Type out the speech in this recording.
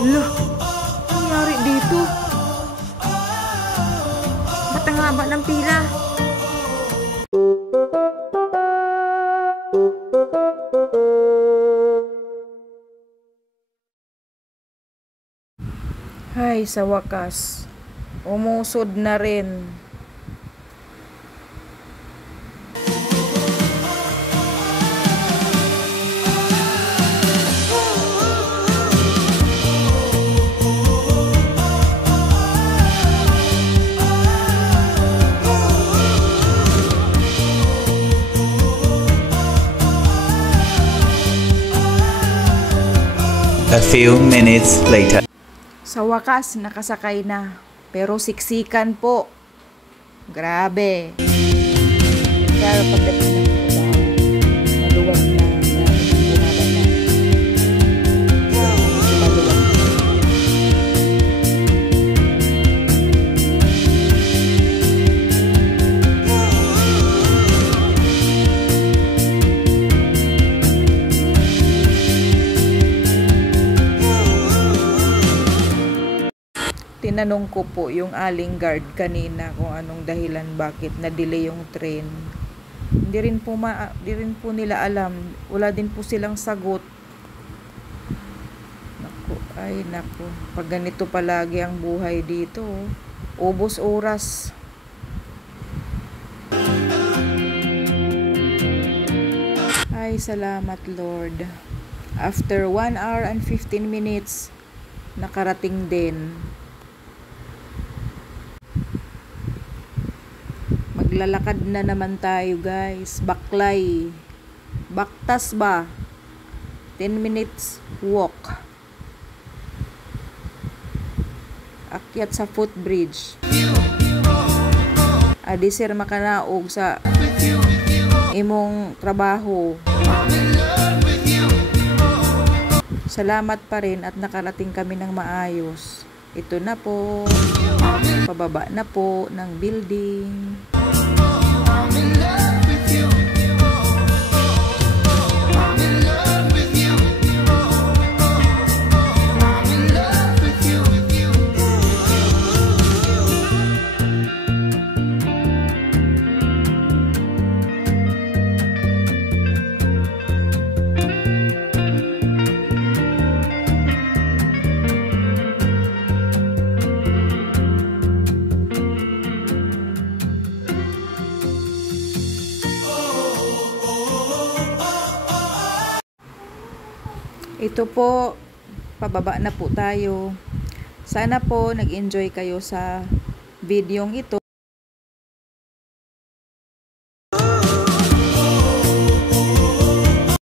Hala, ano nangyari dito? Ba't ang haba ng pila? Ay, sa wakas, umusod na rin. A few minutes later. Sa wakas, nakasakay na. Pero siksikan po. Grabe. Pero pagdating ng trabaho, maluwag na bumababa. Maluwag. Tinanong ko po yung aling guard kanina kung anong dahilan bakit na-delay yung train. Hindi rin po nila alam. Wala din po silang sagot. Naku, ay naku. Pag ganito palagi ang buhay dito, ubos oras. Ay, salamat Lord. After 1 hour and 15 minutes, nakarating din. Maglalakad na naman tayo guys. Baklay. Baktas ba? 10 minutes walk. Akyat sa footbridge. Adi sir makanaog sa imong trabaho. Salamat pa rin at nakarating kami ng maayos. Ito na po. Pababa na po ng building. Ito po, pababa na po tayo. Sana po nag-enjoy kayo sa videong ito.